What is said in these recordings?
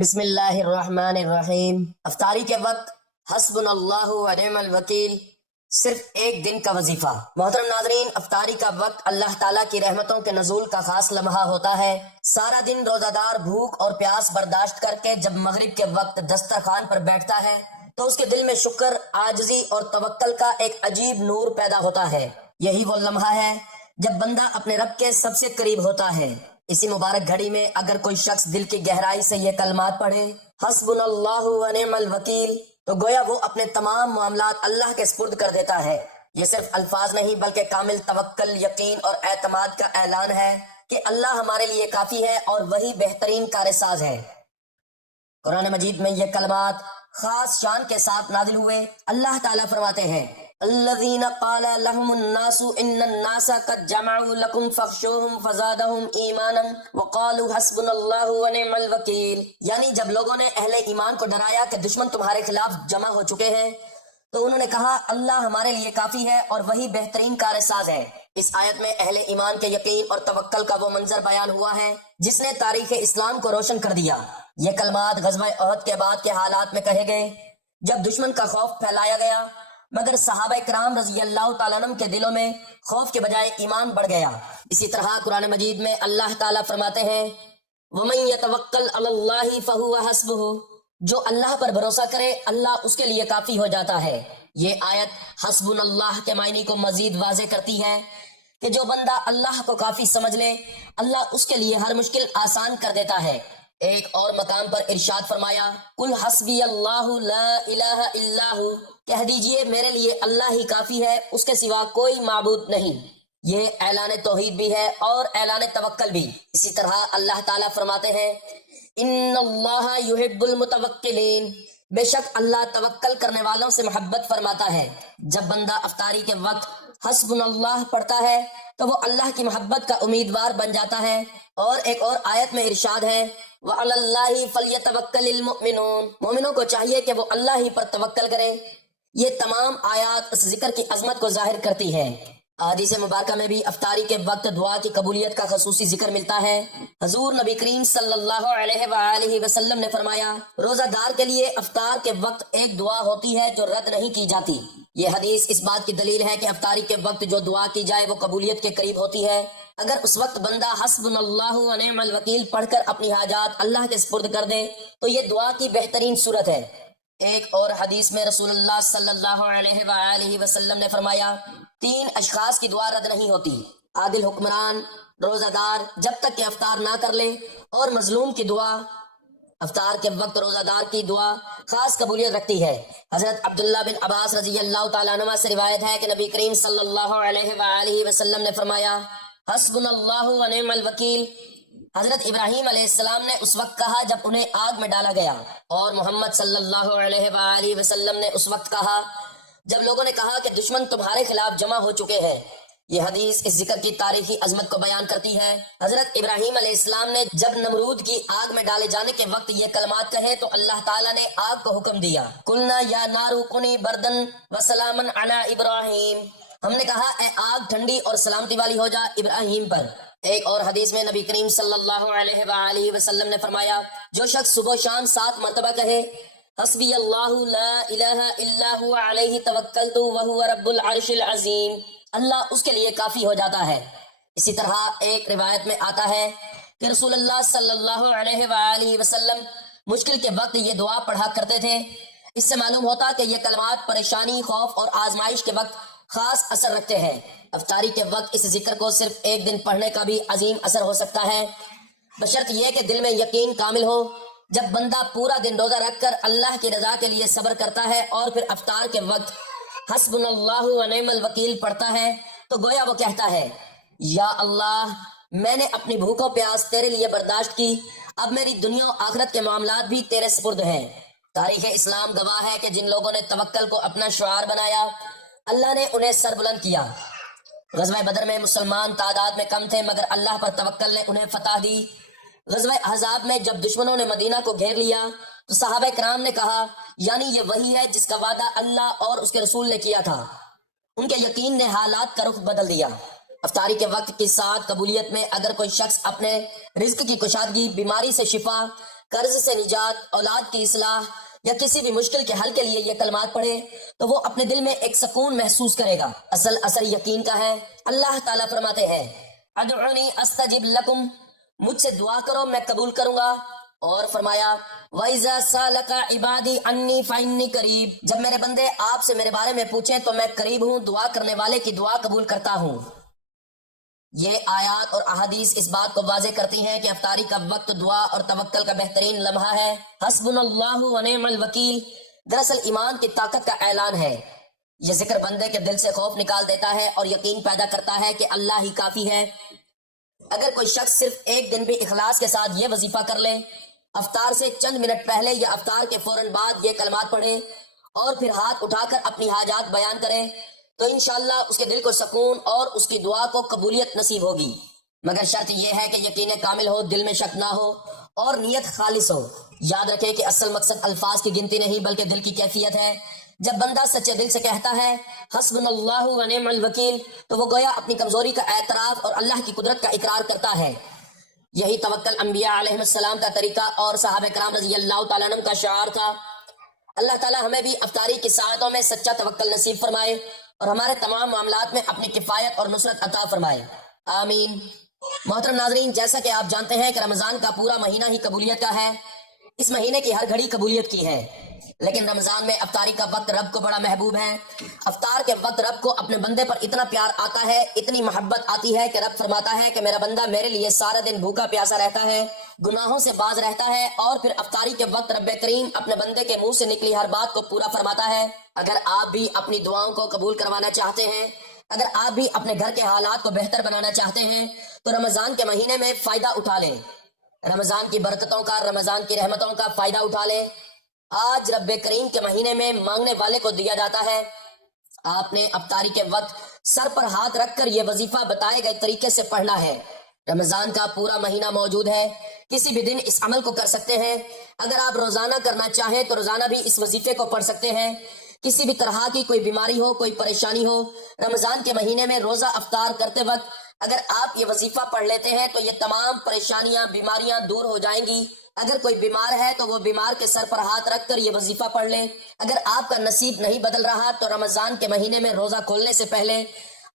بسم اللہ الرحمن الرحیم۔ افطاری کے وقت حسبنا اللہ و نعم الوکیل صرف ایک دن کا وظیفہ۔ محترم ناظرین، افطاری کا وقت اللہ تعالیٰ کی رحمتوں کے نزول کا خاص لمحہ ہوتا ہے۔ سارا دن روزہ دار بھوک اور پیاس برداشت کر کے جب مغرب کے وقت دسترخوان پر بیٹھتا ہے تو اس کے دل میں شکر، عاجزی اور توکل کا ایک عجیب نور پیدا ہوتا ہے۔ یہی وہ لمحہ ہے جب بندہ اپنے رب کے سب سے قریب ہوتا ہے۔ اسی مبارک گھڑی میں اگر کوئی شخص دل کی گہرائی سے یہ کلمات پڑھے، حسبنا اللہ و نعم الوکیل، تو گویا وہ اپنے تمام معاملات اللہ کے سپرد کر دیتا ہے۔ یہ صرف الفاظ نہیں بلکہ کامل توکل، یقین اور اعتماد کا اعلان ہے کہ اللہ ہمارے لیے کافی ہے اور وہی بہترین کار ساز ہے۔ قرآن مجید میں یہ کلمات خاص شان کے ساتھ نازل ہوئے۔ اللہ تعالیٰ فرماتے ہیں، الذین قال لهم الناس ان الناس قد جمعوا لكم فاخشوهم فزادهم ایمانا وقالوا حسبنا اللہ ونعم الوکیل، یعنی جب لوگوں نے اہل ایمان کو ڈرایا کہ دشمن تمہارے خلاف جمع ہو چکے ہیں تو انہوں نے کہا اللہ ہمارے لیے کافی ہے اور وہی بہترین کار ساز ہے۔ اس آیت میں اہل ایمان کے یقین اور توکل کا وہ منظر بیان ہوا ہے جس نے تاریخ اسلام کو روشن کر دیا۔ یہ کلمات غزوہ احد کے بعد کے حالات میں کہے گئے جب دشمن کا خوف پھیلایا گیا، مگر صحابہ کرام رضی اللہ تعالیٰ عنہ کے دلوں میں خوف کے بجائے ایمان بڑھ گیا۔ اسی طرح قرآن مجید میں اللہ تعالیٰ فرماتے ہیں، وَمَن يَتَوَكَّلْ عَلَى اللَّهِ فَهُوَ حَسْبُهُ، جو اللہ پر بھروسہ کرے اللہ اس کے لیے کافی ہو جاتا ہے۔ یہ آیت حسبنا اللہ کے معنی کو مزید واضح کرتی ہے کہ جو بندہ اللہ کو کافی سمجھ لے اللہ اس کے لیے ہر مشکل آسان کر دیتا ہے۔ ایک اور مقام پر ارشاد فرمایا، قُلْ حَسْبِيَ اللَّهُ لَا إِلَٰهَ إِلَّا هُوَ، کہہ دیجئے میرے لیے اللہ ہی کافی ہے، اس کے سوا کوئی معبود نہیں۔ یہ اعلان توحید بھی ہے اور اعلان توکل بھی۔ اسی طرح اللہ تعالیٰ فرماتے ہیں، ان اللہ یحب المتوکلین، بے شک اللہ توکل کرنے والوں سے محبت فرماتا ہے۔ جب بندہ افطاری کے وقت حسبنا اللہ پڑھتا ہے تو وہ اللہ کی محبت کا امیدوار بن جاتا ہے۔ اور ایک اور آیت میں ارشاد ہے، وَعَلَى اللَّهِ فَلْيَتَوَكَّلِ الْمُؤْمِنُونَ، مومنوں کو چاہیے کہ وہ اللہ ہی پر توکل کریں۔ یہ تمام آیات اس ذکر کی عظمت کو ظاہر کرتی ہے۔ احادیث مبارکہ میں بھی افطاری کے وقت دعا کی قبولیت کا خصوصی ذکر ملتا ہے۔ حضور نبی کریم صلی اللہ علیہ وآلہ وسلم نے فرمایا، روزہ دار کے لیے افطار کے وقت ایک دعا ہوتی ہے جو رد نہیں کی جاتی۔ یہ حدیث اس بات کی دلیل ہے کہ افطاری کے وقت جو دعا کی جائے وہ قبولیت کے قریب ہوتی ہے۔ اگر اس وقت بندہ حسبنا اللہ و نعم الوکیل پڑھ کر اپنی حاجات اللہ کے سپرد کر دے تو یہ دعا کی بہترین صورت ہے۔ ایک اور حدیث میں رسول اللہ صلی اللہ علیہ وآلہ وسلم نے فرمایا، 3 اشخاص کی دعا رد نہیں ہوتی، عادل حکمران، روزہ دار جب تک کہ افطار نہ کر لے، اور مظلوم کی دعا۔ افطار کے وقت روزہ دار کی دعا خاص قبولیت رکھتی ہے۔ حضرت عبداللہ بن عباس رضی اللہ تعالیٰ عنہ سے روایت ہے کہ نبی کریم صلی اللہ علیہ وآلہ وسلم نے فرمایا، حسبنا اللہ و نعم الوکیل۔ حضرت ابراہیم علیہ السلام نے اس وقت کہا جب انہیں آگ میں ڈالا گیا، اور محمد صلی اللہ علیہ وآلہ وسلم نے اس وقت کہا جب لوگوں نے کہا کہ دشمن تمہارے خلاف جمع ہو چکے ہیں۔ یہ حدیث اس ذکر کی تاریخی عظمت کو بیان کرتی ہے۔ حضرت ابراہیم علیہ السلام نے جب نمرود کی آگ میں ڈالے جانے کے وقت یہ کلمات کہے تو اللہ تعالیٰ نے آگ کو حکم دیا، قلنا یا نار کونی بردن وسلاما علی ابراہیم، ہم نے کہا اے آگ ٹھنڈی اور سلامتی والی ہو جا ابراہیم پر۔ ایک اور حدیث میں نبی کریم صلی اللہ علیہ وآلہ وسلم نے فرمایا، جو شخص صبح و شام 7 مرتبہ کہے، حسبی اللہ لا الہ الا هو علیہ توکلت وہو رب العرش العظیم، اللہ اس کے لیے کافی ہو جاتا ہے۔ اسی طرح ایک روایت میں آتا ہے کہ رسول اللہ صلی اللہ علیہ وآلہ وسلم مشکل کے وقت یہ دعا پڑھا کرتے تھے۔ اس سے معلوم ہوتا کہ یہ کلمات پریشانی، خوف اور آزمائش کے وقت خاص اثر رکھتے ہیں۔ افطاری کے وقت اس ذکر کو صرف ایک دن پڑھنے کا بھی عظیم اثر ہو سکتا ہے، بشرط یہ کہ دل میں یقین کامل ہو۔ جب بندہ پورا دن روزہ رکھ کر اللہ کی رضا کے لیے صبر کرتا ہے اور پھر افطار کے وقت حسبنا اللہ و نعم الوکیل پڑھتا ہے تو گویا وہ کہتا ہے، یا اللہ میں نے اپنی بھوک و پیاس تیرے لیے برداشت کی، اب میری دنیا و آخرت کے معاملات بھی تیرے سپرد ہیں۔ تاریخ اسلام گواہ ہے کہ جن لوگوں نے توکل کو اپنا شعار بنایا اللہ نے انہیں سر بلند کیا۔ غزوہ بدر میں مسلمان تعداد میں کم تھے مگر اللہ پر توکل نے انہیں فتح دی۔ غزوہ احزاب میں جب دشمنوں نے مدینہ کو گھیر لیا تو صحابہ کرام نے کہا، یعنی یہ وہی ہے جس کا وعدہ اللہ اور اس کے رسول نے کیا تھا۔ ان کے یقین نے حالات کا رخ بدل دیا۔ افطاری کے وقت کی ساتھ قبولیت میں اگر کوئی شخص اپنے رزق کی کشادگی، بیماری سے شفا، قرض سے نجات، اولاد کی اصلاح یا کسی بھی مشکل کے حل کے لیے یہ کلمات پڑھے تو وہ اپنے دل میں ایک سکون محسوس کرے گا۔ اصل اثر یقین کا ہے۔ اللہ تعالیٰ فرماتے ہیں ادعونی استجب لکم، مجھ سے دعا کرو میں قبول کروں گا، اور فرمایا وَإِذَا سَأَلَكَ عِبَادِي عَنِّي فَإِنِّي قَرِيبٌ، جب میرے بندے آپ سے میرے بارے میں پوچھیں تو میں قریب ہوں، دعا کرنے والے کی دعا قبول کرتا ہوں۔ یہ آیات اور احادیث اس بات کو واضح کرتی ہیں کہ افطاری کا وقت دعا اور توکل کا بہترین لمحہ ہے۔ حسبنا اللہ ونعم الوکیل دراصل ایمان کی طاقت کا اعلان ہے۔ یہ ذکر بندے کے دل سے خوف نکال دیتا ہے اور یقین پیدا کرتا ہے کہ اللہ ہی کافی ہے۔ اگر کوئی شخص صرف ایک دن بھی اخلاص کے ساتھ یہ وظیفہ کر لے، افطار سے چند منٹ پہلے یا افطار کے فوراً بعد یہ کلمات پڑھے اور پھر ہاتھ اٹھا کر اپنی حاجات بیان کرے تو انشاءاللہ اس کے دل کو سکون اور اس کی دعا کو قبولیت نصیب ہوگی، مگر شرط یہ ہے کہ یقین کامل ہو، دل میں شک نہ ہو اور نیت خالص ہو۔ یاد رکھیں کہ اصل مقصد الفاظ کی گنتی نہیں بلکہ دل کی کیفیت ہے۔ جب بندہ سچے دل سے کہتا ہے حسبنا اللہ ونعم الوکیل تو وہ گویا اپنی کمزوری کا اعتراف اور اللہ کی قدرت کا اقرار کرتا ہے۔ یہی توکل انبیاء علیہ السلام کا طریقہ اور صحابہ کرام رضی اللہ تعالیٰ عنہم کا شعار تھا۔ اللہ تعالیٰ ہمیں بھی افطاری کی ساعتوں میں سچا توکل نصیب فرمائے اور ہمارے تمام معاملات میں اپنی کفایت اور نصرت عطا فرمائے، آمین۔ محترم ناظرین، جیسا کہ آپ جانتے ہیں کہ رمضان کا پورا مہینہ ہی قبولیت کا ہے، اس مہینے کی ہر گھڑی قبولیت کی ہے، لیکن رمضان میں افطاری کا وقت رب کو بڑا محبوب ہے۔ افطار کے وقت رب کو اپنے بندے پر اتنا پیار آتا ہے، اتنی محبت آتی ہے کہ رب فرماتا ہے کہ میرا بندہ میرے لیے سارا دن بھوکا پیاسا رہتا ہے، گناہوں سے باز رہتا ہے، اور پھر افطاری کے وقت رب کریم اپنے بندے کے منہ سے نکلی ہر بات کو پورا فرماتا ہے۔ اگر آپ بھی اپنی دعاؤں کو قبول کروانا چاہتے ہیں، اگر آپ بھی اپنے گھر کے حالات کو بہتر بنانا چاہتے ہیں تو رمضان کے مہینے میں فائدہ اٹھا لیں، رمضان کی برکتوں کا، رمضان کی رحمتوں کا فائدہ اٹھا لیں۔ آج رب کریم کے مہینے میں مانگنے والے کو دیا جاتا ہے۔ آپ نے افطاری کے وقت سر پر ہاتھ رکھ کر یہ وظیفہ بتائے گئے طریقے سے پڑھنا ہے۔ رمضان کا پورا مہینہ موجود ہے، کسی بھی دن اس عمل کو کر سکتے ہیں۔ اگر آپ روزانہ کرنا چاہیں تو روزانہ بھی اس وظیفے کو پڑھ سکتے ہیں۔ کسی بھی طرح کی کوئی بیماری ہو، کوئی پریشانی ہو، رمضان کے مہینے میں روزہ افطار کرتے وقت اگر آپ یہ وظیفہ پڑھ لیتے ہیں تو یہ تمام پریشانیاں، بیماریاں دور ہو جائیں گی۔ اگر کوئی بیمار ہے تو وہ بیمار کے سر پر ہاتھ رکھ کر یہ وظیفہ پڑھ لے۔ اگر آپ کا نصیب نہیں بدل رہا تو رمضان کے مہینے میں روزہ کھولنے سے پہلے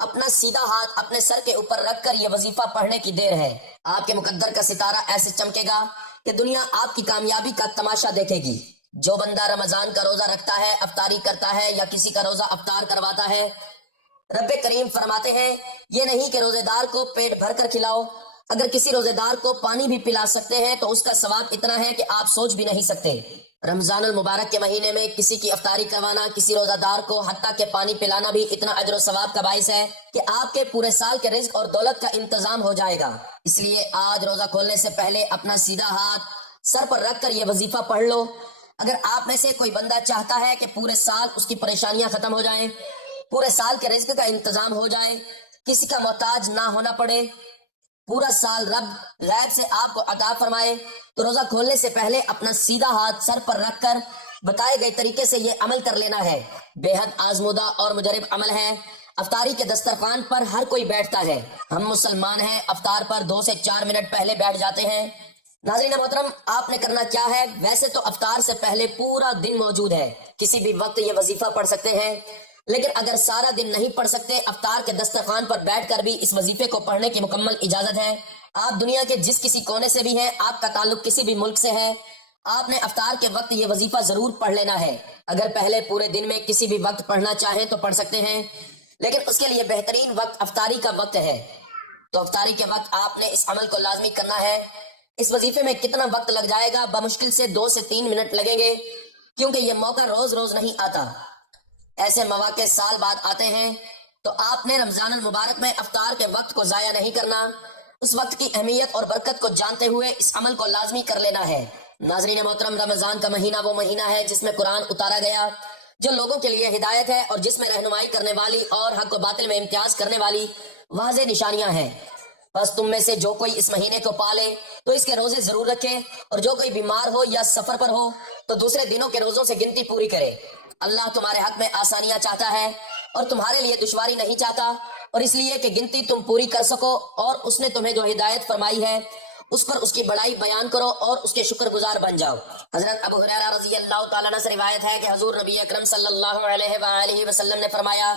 اپنا سیدھا ہاتھ اپنے سر کے اوپر رکھ کر یہ وظیفہ پڑھنے کی دیر ہے۔ آپ کے مقدر کا ستارہ ایسے چمکے گا کہ دنیا آپ کی کامیابی کا تماشا دیکھے گی۔ جو بندہ رمضان کا روزہ رکھتا ہے، افطاری کرتا ہے یا کسی کا روزہ افطار کرواتا ہے، رب کریم فرماتے ہیں یہ نہیں کہ روزے دار کو پیٹ بھر کر کھلاؤ، اگر کسی روزے دار کو پانی بھی پلا سکتے ہیں تو اس کا ثواب اتنا ہے کہ آپ سوچ بھی نہیں سکتے۔ رمضان المبارک کے مہینے میں کسی کی افطاری کروانا، کسی روزہ دار کو حتیٰ کہ پانی پلانا بھی اتنا اجر و ثواب کا باعث ہے کہ آپ کے پورے سال کے رزق اور دولت کا انتظام ہو جائے گا۔ اس لیے آج روزہ کھولنے سے پہلے اپنا سیدھا ہاتھ سر پر رکھ کر یہ وظیفہ پڑھ لو۔ اگر آپ میں سے کوئی بندہ چاہتا ہے کہ پورے سال اس کی پریشانیاں ختم ہو جائیں، پورے سال کے رزق کا انتظام ہو جائے، کسی کا محتاج نہ ہونا پڑے، پورا سال رب غیب سے آپ کو عطا فرمائے، تو روزہ کھولنے سے پہلے اپنا سیدھا ہاتھ سر پر رکھ کر بتائے گئے طریقے سے یہ عمل کر لینا ہے۔ بے حد آزمودہ اور مجرب عمل ہے۔ افطاری کے دسترخوان پر ہر کوئی بیٹھتا ہے، ہم مسلمان ہیں، افطار پر 2 سے 4 منٹ پہلے بیٹھ جاتے ہیں۔ ناظرین محترم، آپ نے کرنا کیا ہے؟ ویسے تو افطار سے پہلے پورا دن موجود ہے، کسی بھی وقت یہ وظیفہ پڑھ سکتے ہیں، لیکن اگر سارا دن نہیں پڑھ سکتے، افطار کے دسترخوان پر بیٹھ کر بھی اس وظیفے کو پڑھنے کی مکمل اجازت ہے۔ آپ دنیا کے جس کسی کونے سے بھی ہیں، آپ کا تعلق کسی بھی ملک سے ہے، آپ نے افطار کے وقت یہ وظیفہ ضرور پڑھ لینا ہے۔ اگر پہلے پورے دن میں کسی بھی وقت پڑھنا چاہیں تو پڑھ سکتے ہیں، لیکن اس کے لیے بہترین وقت افطاری کا وقت ہے۔ تو افطاری کے وقت آپ نے اس عمل کو لازمی کرنا ہے۔ اس وظیفے میں کتنا وقت لگ جائے گا؟ بمشکل سے 2 سے 3 منٹ لگیں گے، کیونکہ یہ موقع روز روز نہیں آتا، ایسے مواقع سال بعد آتے ہیں۔ تو آپ نے رمضان المبارک میں افطار کے وقت کو ضائع نہیں کرنا، اس وقت کی اہمیت اور برکت کو جانتے ہوئے اس عمل کو لازمی کر لینا ہے۔ ناظرین محترم، رمضان کا مہینہ وہ مہینہ ہے جس میں قرآن اتارا گیا، جو لوگوں کے لیے ہدایت ہے اور جس میں رہنمائی کرنے والی اور حق و باطل میں امتیاز کرنے والی واضح نشانیاں ہیں۔ بس تم میں سے جو کوئی اس مہینے کو پالے تو اس کے روزے ضرور رکھے، اور جو کوئی بیمار ہو یا سفر پر ہو تو دوسرے دنوں کے روزوں سے گنتی پوری کرے۔ اللہ تمہارے حق میں آسانیاں چاہتا ہے اور تمہارے لیے دشواری نہیں چاہتا، اور اس لیے کہ گنتی تم پوری کر سکو، اور اس نے تمہیں جو ہدایت فرمائی ہے اس پر اس کی بڑائی بیان کرو اور اس کے شکر گزار بن جاؤ۔ حضرت ابو ہریرہ رضی اللہ تعالیٰ عنہ سے روایت ہے کہ حضور نبی اکرم صلی اللہ علیہ وآلہ وسلم نے فرمایا،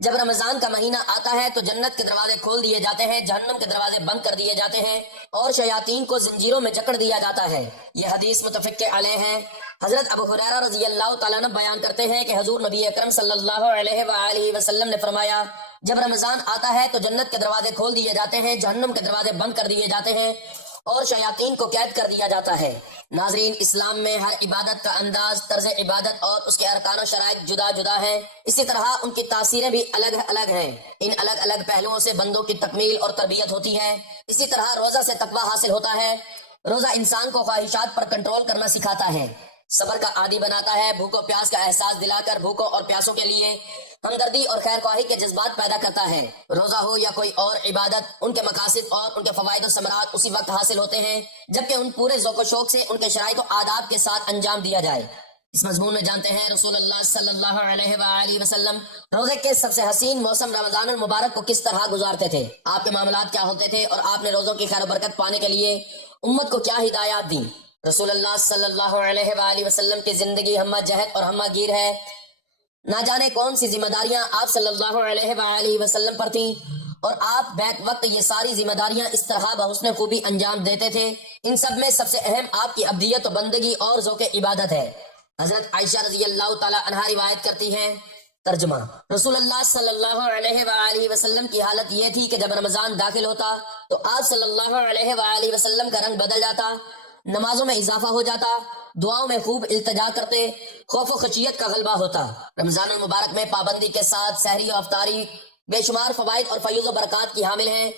جب رمضان کا مہینہ آتا ہے تو جنت کے دروازے کھول دیے جاتے ہیں، جہنم کے دروازے بند کر دیے جاتے ہیں اور شیاطین کو زنجیروں میں جکڑ دیا جاتا ہے۔ یہ حدیث متفق علیہ ہے۔ حضرت ابو ہریرہ رضی اللہ تعالیٰ عنہ بیان کرتے ہیں کہ حضور نبی اکرم صلی اللہ علیہ وآلہ وسلم نے فرمایا، جب رمضان آتا ہے تو جنت کے دروازے کھول دیے جاتے ہیں، جہنم کے دروازے بند کر دیے جاتے ہیں اور شیاطین کو قید کر دیا جاتا ہے۔ ناظرین، اسلام میں ہر عبادت کا انداز، طرز عبادت اور اس کے ارکان و شرائط جدا جدا ہے، اسی طرح ان کی تاثیریں بھی الگ الگ ہیں۔ ان الگ الگ پہلوؤں سے بندوں کی تکمیل اور تربیت ہوتی ہے۔ اسی طرح روزہ سے تقوی حاصل ہوتا ہے۔ روزہ انسان کو خواہشات پر کنٹرول کرنا سکھاتا ہے، صبر کا عادی بناتا ہے، بھوک و پیاس کا احساس دلا کر بھوکوں اور پیاسوں کے لیے ہمدردی اور خیر خواہی کے جذبات پیدا کرتا ہے۔ روزہ ہو یا کوئی اور عبادت، ان کے مقاصد اور ان کے فوائد و ثمرات اسی وقت حاصل ہوتے ہیں جبکہ ان پورے ذوق و شوق سے ان کے شرائط و آداب کے ساتھ انجام دیا جائے۔ اس مضمون میں جانتے ہیں رسول اللہ صلی اللہ علیہ وآلہ وسلم روزے کے سب سے حسین موسم رمضان المبارک کو کس طرح گزارتے تھے، آپ کے معاملات کیا ہوتے تھے اور آپ نے روزوں کی خیر و برکت پانے کے لیے امت کو کیا ہدایات دی۔ رسول اللہ صلی اللہ علیہ وآلہ وسلم کی زندگی ہمہ جہت اور ہمہ گیر ہے۔ نہ جانے کون سی ذمہ داریاں آپ صلی اللہ علیہ وآلہ وسلم پر تھیں اور آپ بیک وقت یہ ساری ذمہ داریاں اس طرح بحسن خوبی انجام دیتے تھے۔ ان سب میں سب سے اہم آپ کی عبدیت و بندگی اور ذوق عبادت ہے۔ حضرت عائشہ رضی اللہ تعالی عنہا روایت کرتی ہیں، ترجمہ: رسول اللہ صلی اللہ علیہ وآلہ وسلم کی حالت یہ تھی کہ جب رمضان داخل ہوتا تو آپ صلی اللہ علیہ وآلہ وسلم کا رنگ بدل جاتا، نمازوں میں اضافہ ہو جاتا، دعاؤں میں خوب التجا کرتے، خوف و خشیت کا غلبہ ہوتا۔ رمضان المبارک میں پابندی کے ساتھ سحری و افطاری بے شمار فوائد اور فیوز و برکات کی حامل ہیں۔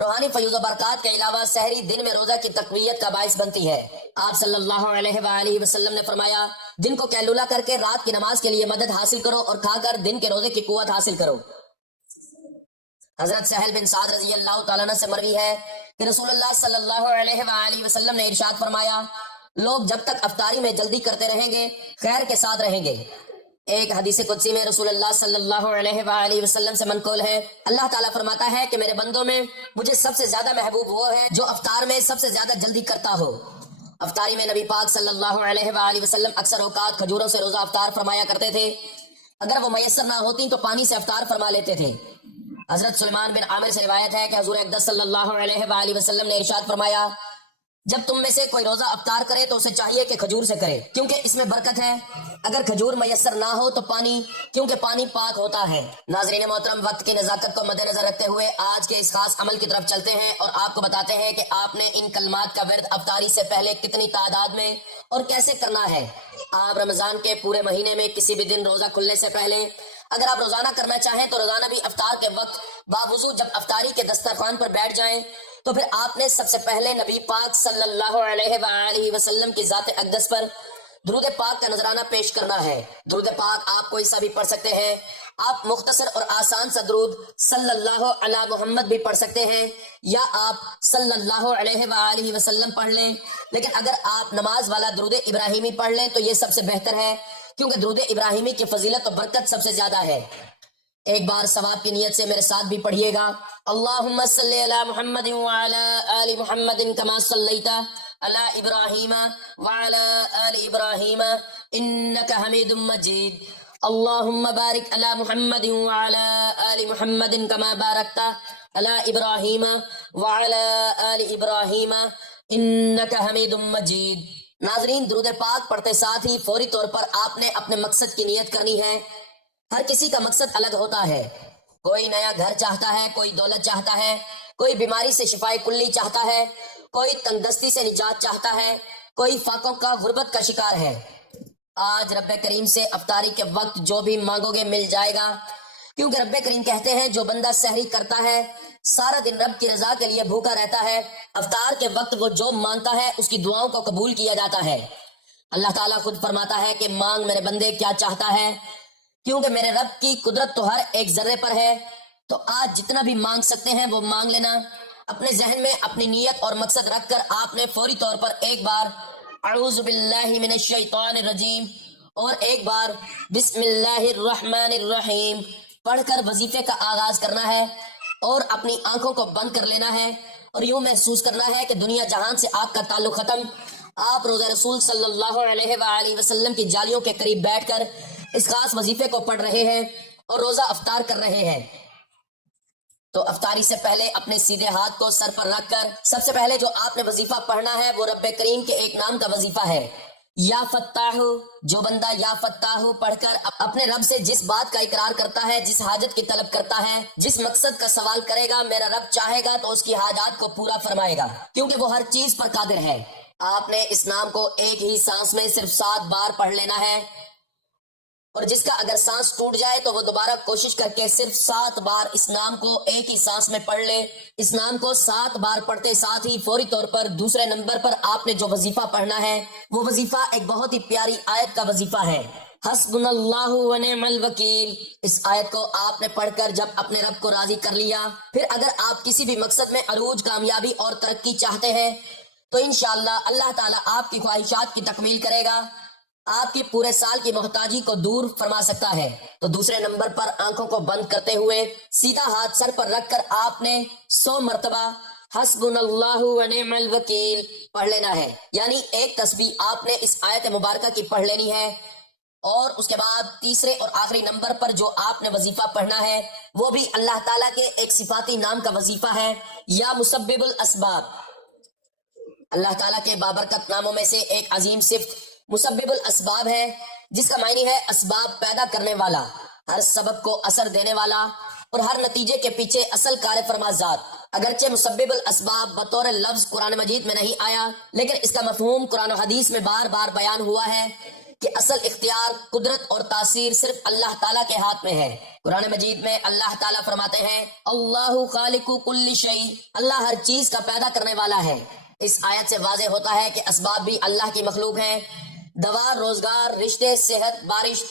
روحانی فیوز و برکات کے علاوہ سحری دن میں روزہ کی تقویت کا باعث بنتی ہے۔ آپ صلی اللہ علیہ وآلہ وسلم نے فرمایا، دن کو قیلولہ کر کے رات کی نماز کے لیے مدد حاصل کرو اور کھا کر دن کے روزے کی قوت حاصل کرو۔ حضرت سہل بن سعد رضی اللہ تعالیٰ عنہ سے مروی ہے کہ رسول اللہ صلی اللہ علیہ وآلہ وسلم نے ارشاد فرمایا، لوگ جب تک افطاری میں جلدی کرتے رہیں گے خیر کے ساتھ رہیں گے۔ ایک حدیث قدسی میں رسول اللہ صلی اللہ علیہ وآلہ وسلم سے منقول ہے، اللہ تعالیٰ فرماتا ہے کہ میرے بندوں میں مجھے سب سے زیادہ محبوب وہ ہے جو افطار میں سب سے زیادہ جلدی کرتا ہو۔ افطاری میں نبی پاک صلی اللہ علیہ وآلہ وسلم اکثر اوقات کھجوروں سے روزہ افطار فرمایا کرتے تھے، اگر وہ میسر نہ ہوتی تو پانی سے افطار فرما لیتے تھے۔ حضرت سلیمان بن عامر سے روایت ہے کہ حضور اقدس صلی اللہ علیہ وآلہ وسلم نے ارشاد فرمایا، جب تم میں سے کوئی روزہ افطار کرے تو اسے چاہیے کہ کھجور سے کرے کیونکہ اس میں برکت ہے، اگر کھجور میسر نہ ہو تو پانی، کیونکہ پانی پاک ہوتا ہے۔ ناظرین محترم، وقت کی نزاکت کو مد نظر رکھتے ہوئے آج کے اس خاص عمل کی طرف چلتے ہیں اور آپ کو بتاتے ہیں کہ آپ نے ان کلمات کا ورد افطاری سے پہلے کتنی تعداد میں اور کیسے کرنا ہے۔ آپ رمضان کے پورے مہینے میں کسی بھی دن روزہ کھلنے سے پہلے اگر آپ روزانہ کرنا چاہیں تو روزانہ بھی افطار کے وقت باوضو جب افطاری کے دسترخوان پر بیٹھ جائیں تو پھر آپ نے سب سے پہلے نبی پاک صلی اللہ علیہ وآلہ وسلم کی ذات اقدس پر درود پاک کا نذرانہ پیش کرنا ہے۔ درود پاک آپ کوئی سا بھی پڑھ سکتے ہیں، آپ مختصر اور آسان سا درود صلی اللہ علی محمد بھی پڑھ سکتے ہیں یا آپ صلی اللہ علیہ وآلہ وسلم پڑھ لیں، لیکن اگر آپ نماز والا درود ابراہیمی پڑھ لیں تو یہ سب سے بہتر ہے کیونکہ درود ابراہیمی کی فضیلت و برکت سب سے زیادہ ہے۔ ایک بار ثواب کی نیت سے میرے ساتھ بھی پڑھیے گا، اللہم صلی علی محمد وعلی آل محمد کما صلیت علی ابراہیم وعلی آل ابراہیم انک حمید مجید، اللہم بارک علی محمد وعلی آل محمد کما بارکت علی ابراہیم وعلی آل ابراہیم انک حمید مجید۔ ناظرین، درود پاک پڑھتے ساتھ ہی فوری طور پر آپ نے اپنے مقصد کی نیت کرنی ہے۔ ہر کسی کا مقصد الگ ہوتا ہے، کوئی نیا گھر چاہتا ہے، کوئی دولت چاہتا ہے، کوئی بیماری سے شفائے کلی چاہتا ہے، کوئی تنگ دستی سے نجات چاہتا ہے، کوئی فاقوں کا غربت کا شکار ہے۔ آج رب کریم سے افطاری کے وقت جو بھی مانگو گے مل جائے گا، کیونکہ رب کریم کہتے ہیں جو بندہ سحری کرتا ہے سارا دن رب کی رضا کے لیے بھوکا رہتا ہے، افطار کے وقت وہ جو مانگتا ہے اس کی دعاؤں کو قبول کیا جاتا ہے۔ اللہ تعالیٰ خود فرماتا ہے کہ مانگ میرے بندے کیا چاہتا ہے، کیونکہ میرے رب کی قدرت تو ہر ایک ذرے پر ہے۔ تو آج جتنا بھی مانگ سکتے ہیں وہ مانگ لینا۔ اپنے ذہن میں اپنی نیت اور مقصد رکھ کر آپ نے فوری طور پر ایک بار اعوذ باللہ من الشیطان الرجیم اور ایک بار بسم اللہ الرحمن الرحیم پڑھ کر وظیفے کا آغاز کرنا ہے اور اپنی آنکھوں کو بند کر لینا ہے اور یوں محسوس کرنا ہے کہ دنیا جہان سے آپ کا تعلق ختم، آپ روزہ رسول صلی اللہ علیہ وآلہ وسلم کی جالیوں کے قریب بیٹھ کر اس خاص وظیفے کو پڑھ رہے ہیں اور روزہ افطار کر رہے ہیں۔ تو افطاری سے پہلے اپنے سیدھے ہاتھ کو سر پر رکھ کر سب سے پہلے جو آپ نے وظیفہ پڑھنا ہے وہ رب کریم کے ایک نام کا وظیفہ ہے، یا فتاح۔ جو بندہ یا فتاح پڑھ کر اپنے رب سے جس بات کا اقرار کرتا ہے، جس حاجت کی طلب کرتا ہے، جس مقصد کا سوال کرے گا، میرا رب چاہے گا تو اس کی حاجات کو پورا فرمائے گا، کیونکہ وہ ہر چیز پر قادر ہے۔ آپ نے اس نام کو ایک ہی سانس میں صرف 7 بار پڑھ لینا ہے، اور جس کا اگر سانس ٹوٹ جائے تو وہ دوبارہ کوشش کر کے صرف 7 بار اس نام کو ایک ہی سانس میں پڑھ لے۔ اس نام کو 7 بار پڑھتے ساتھ ہی فوری طور پر دوسرے نمبر پر آپ نے جو وظیفہ پڑھنا ہے وہ وظیفہ ایک بہت ہی پیاری آیت کا وظیفہ ہے، حسبنا اللہ ونعم الوکیل۔ اس آیت کو آپ نے پڑھ کر جب اپنے رب کو راضی کر لیا، پھر اگر آپ کسی بھی مقصد میں عروج، کامیابی اور ترقی چاہتے ہیں تو انشاءاللہ اللہ تعالیٰ آپ کی خواہشات کی تکمیل کرے گا، آپ کی پورے سال کی محتاجی کو دور فرما سکتا ہے۔ تو دوسرے نمبر پر آنکھوں کو بند کرتے ہوئے سیدھا ہاتھ سر پر رکھ کر آپ نے 100 مرتبہ حسبنا اللہ ونعم الوکیل پڑھ لینا ہے، یعنی ایک تسبیح آپ نے اس آیت مبارکہ کی پڑھ لینی ہے، اور اس کے بعد تیسرے اور آخری نمبر پر جو آپ نے وظیفہ پڑھنا ہے وہ بھی اللہ تعالیٰ کے ایک صفاتی نام کا وظیفہ ہے، یا مسبب الاسباب۔ اللہ تعالیٰ کے بابرکت ناموں میں سے ایک عظیم صفت مسبب الاسباب ہے، جس کا معنی ہے اسباب پیدا کرنے والا، ہر سبب کو اثر دینے والا اور ہر نتیجے کے پیچھے اصل کار فرما ذات۔ اگرچہ مسبب الاسباب بطور لفظ قرآن مجید میں نہیں آیا، لیکن اس کا مفہوم قرآن و حدیث میں بار بار بیان ہوا ہے کہ اصل اختیار، قدرت اور تاثیر صرف اللہ تعالیٰ کے ہاتھ میں ہے۔ قرآن مجید میں اللہ تعالیٰ فرماتے ہیں اللہ خالق کل شیء، اللہ ہر چیز کا پیدا کرنے والا ہے۔ اس آیت سے واضح ہوتا ہے کہ اسباب بھی اللہ کی مخلوق ہیں، دوا، روزگار، رشتے، صحت، بارش،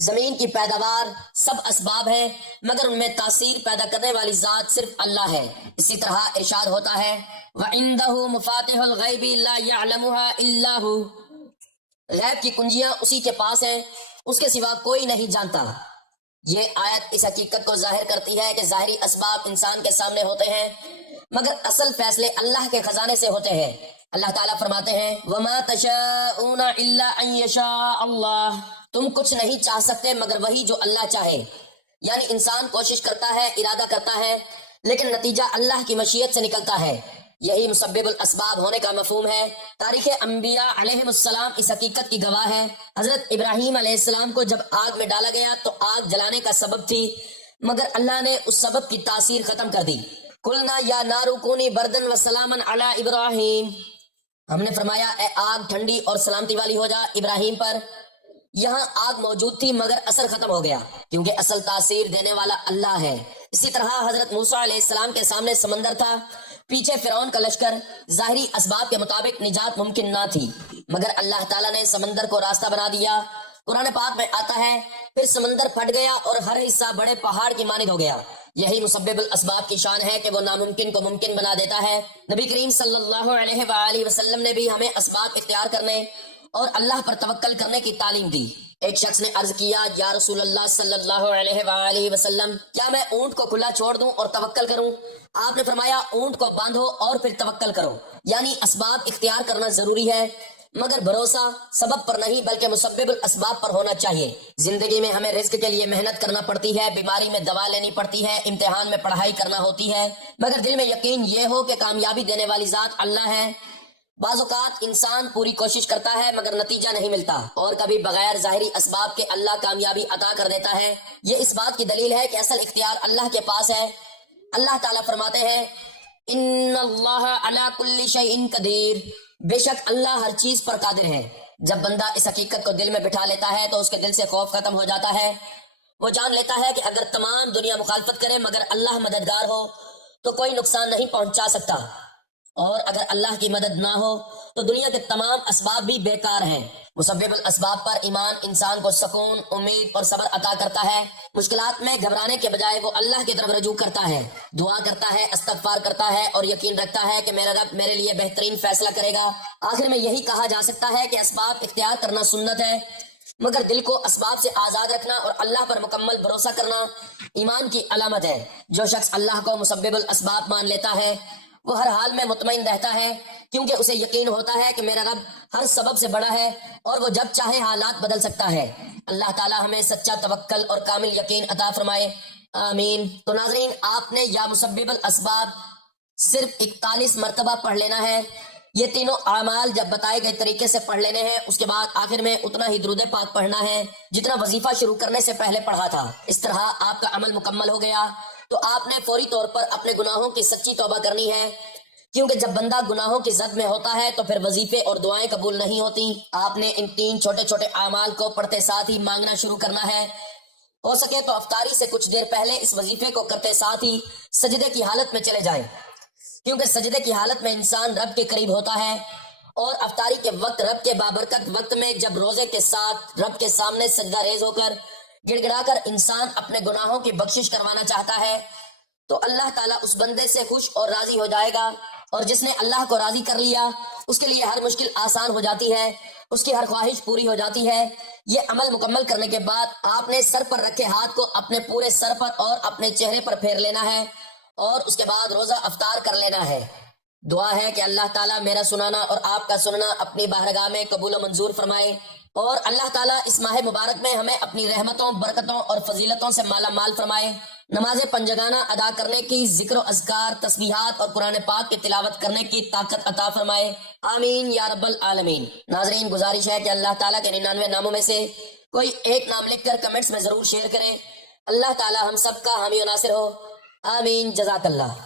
زمین کی پیداوار سب اسباب ہیں، مگر ان میں تاثیر پیدا کرنے والی ذات صرف اللہ ہے۔ اسی طرح ارشاد ہوتا ہے وَعِندَهُ مُفَاتِحُ الْغَيْبِ لَا يَعْلَمُهَا إِلَّا هُوَ، غیب کی کنجیاں اسی کے پاس ہیں، اس کے سوا کوئی نہیں جانتا۔ یہ آیت اس حقیقت کو ظاہر کرتی ہے کہ ظاہری اسباب انسان کے سامنے ہوتے ہیں، مگر اصل فیصلے اللہ کے خزانے سے ہوتے ہیں۔ اللہ تعالیٰ فرماتے ہیں وَمَا تَشَاءُونَ إِلَّا أَن يَشَاءَ اللَّهُ، تم کچھ نہیں چاہ سکتے مگر وہی جو اللہ چاہے، یعنی انسان کوشش کرتا ہے، ارادہ کرتا ہے، لیکن نتیجہ اللہ کی مشیت سے نکلتا ہے۔ یہی مسبب الاسباب ہونے کا مفہوم ہے۔ تاریخ انبیاء علیہ السلام اس حقیقت کی گواہ ہے۔ حضرت ابراہیم علیہ السلام کو جب آگ میں ڈالا گیا تو آگ جلانے کا سبب تھی، مگر اللہ نے اس سبب کی تاثیر ختم کر دی۔ قلنا یا نار کونی بردن وسلاما علی ابراہیم، ہم نے فرمایا اے آگ ٹھنڈی اور سلامتی والی ہو جا ابراہیم پر۔ یہاں آگ موجود تھی مگر اثر ختم ہو گیا، کیونکہ اصل تاثیر دینے والا اللہ ہے۔ اسی طرح حضرت موسیٰ علیہ السلام کے سامنے سمندر تھا، پیچھے فرعون کا لشکر، ظاہری اسباب کے مطابق نجات ممکن نہ تھی، مگر اللہ تعالیٰ نے سمندر کو راستہ بنا دیا۔ قرآن پاک میں آتا ہے پھر سمندر پھٹ گیا اور ہر حصہ بڑے پہاڑ کی مانند ہو گیا۔ یہی مسبب الاسباب کی شان ہے کہ وہ ناممکن کو ممکن بنا دیتا ہے۔ نبی کریم صلی اللہ علیہ وآلہ وسلم نے بھی ہمیں اسباب اختیار کرنے اور اللہ پر توکل کرنے کی تعلیم دی۔ ایک شخص نے عرض کیا یا رسول اللہ صلی اللہ علیہ وآلہ وسلم، کیا میں اونٹ کو کھلا چھوڑ دوں اور توکل کروں؟ آپ نے فرمایا اونٹ کو باندھو اور پھر توکل کرو، یعنی اسباب اختیار کرنا ضروری ہے، مگر بھروسہ سبب پر نہیں بلکہ مسبب الاسباب پر ہونا چاہیے۔ زندگی میں ہمیں رزق کے لیے محنت کرنا پڑتی ہے، بیماری میں دوا لینی پڑتی ہے، امتحان میں پڑھائی کرنا ہوتی ہے، مگر دل میں یقین یہ ہو کہ کامیابی دینے والی ذات اللہ ہے۔ بعض اوقات انسان پوری کوشش کرتا ہے مگر نتیجہ نہیں ملتا، اور کبھی بغیر ظاہری اسباب کے اللہ کامیابی عطا کر دیتا ہے۔ یہ اس بات کی دلیل ہے کہ اصل اختیار اللہ کے پاس ہے۔ اللہ تعالیٰ فرماتے ہیں ان اللہ علی کل شیء قدیر، بے شک اللہ ہر چیز پر قادر ہے۔ جب بندہ اس حقیقت کو دل میں بٹھا لیتا ہے تو اس کے دل سے خوف ختم ہو جاتا ہے۔ وہ جان لیتا ہے کہ اگر تمام دنیا مخالفت کرے مگر اللہ مددگار ہو تو کوئی نقصان نہیں پہنچا سکتا، اور اگر اللہ کی مدد نہ ہو تو دنیا کے تمام اسباب بھی بیکار ہیں۔ مسبب الاسباب پر ایمان انسان کو سکون، امید اور صبر عطا کرتا ہے۔ مشکلات میں گھبرانے کے بجائے وہ اللہ کی طرف رجوع کرتا ہے، دعا کرتا ہے، استغفار کرتا ہے اور یقین رکھتا ہے کہ میرا رب میرے لیے بہترین فیصلہ کرے گا۔ آخر میں یہی کہا جا سکتا ہے کہ اسباب اختیار کرنا سنت ہے، مگر دل کو اسباب سے آزاد رکھنا اور اللہ پر مکمل بھروسہ کرنا ایمان کی علامت ہے۔ جو شخص اللہ کو مسبب الاسباب مان لیتا ہے وہ ہر حال میں مطمئن رہتا ہے، کیونکہ اسے یقین ہوتا ہے کہ میرا رب ہر سبب سے بڑا ہے اور وہ جب چاہے حالات بدل سکتا ہے۔ اللہ تعالی ہمیں سچا توکل اور کامل یقین عطا فرمائے، آمین۔ تو ناظرین، آپ نے یا مسبب الاسباب صرف 41 مرتبہ پڑھ لینا ہے۔ یہ تینوں اعمال جب بتائے گئے طریقے سے پڑھ لینے ہیں، اس کے بعد آخر میں اتنا ہی درود پاک پڑھنا ہے جتنا وظیفہ شروع کرنے سے پہلے پڑھا تھا۔ اس طرح آپ کا عمل مکمل ہو گیا۔ تو آپ نے فوری طور پر اپنے گناہوں کی سچی توبہ کرنی ہے، کیونکہ جب بندہ گناہوں کی زد میں ہوتا ہے تو پھر وظیفے اور دعائیں قبول نہیں ہوتی۔ آپ نے ان 3 چھوٹے چھوٹے اعمال کو پڑھتے ساتھ ہی مانگنا شروع کرنا ہے۔ ہو سکے تو افطاری سے کچھ دیر پہلے اس وظیفے کو کرتے ساتھ ہی سجدے کی حالت میں چلے جائیں، کیونکہ سجدے کی حالت میں انسان رب کے قریب ہوتا ہے، اور افطاری کے وقت رب کے بابرکت وقت میں جب روزے کے ساتھ رب کے سامنے سجدہ ریز ہو کر گڑ گڑا کر انسان اپنے گناہوں کی بخشش کروانا چاہتا ہے، تو اللہ تعالیٰ اس بندے سے خوش اور راضی ہو جائے گا، اور جس نے اللہ کو راضی کر لیا اس کے لیے ہر مشکل آسان ہو جاتی ہے، اس کی ہر خواہش پوری ہو جاتی ہے۔ یہ عمل مکمل کرنے کے بعد آپ نے سر پر رکھے ہاتھ کو اپنے پورے سر پر اور اپنے چہرے پر پھیر لینا ہے، اور اس کے بعد روزہ افطار کر لینا ہے۔ دعا ہے کہ اللہ تعالیٰ میرا سنانا اور آپ کا سننا اپنی بارگاہ میں قبول و منظور فرمائے، اور اللہ تعالیٰ اس ماہ مبارک میں ہمیں اپنی رحمتوں، برکتوں اور فضیلتوں سے مالا مال فرمائے۔ نماز پنجگانہ ادا کرنے کی، ذکر و اذکار، تسبیحات اور قرآن پاک کی تلاوت کرنے کی طاقت عطا فرمائے، آمین یا رب العالمین۔ ناظرین، گزارش ہے کہ اللہ تعالیٰ کے 99 ناموں میں سے کوئی ایک نام لکھ کر کمنٹس میں ضرور شیئر کریں۔ اللہ تعالیٰ ہم سب کا حامی و ناصر ہو، آمین، جزاک اللہ۔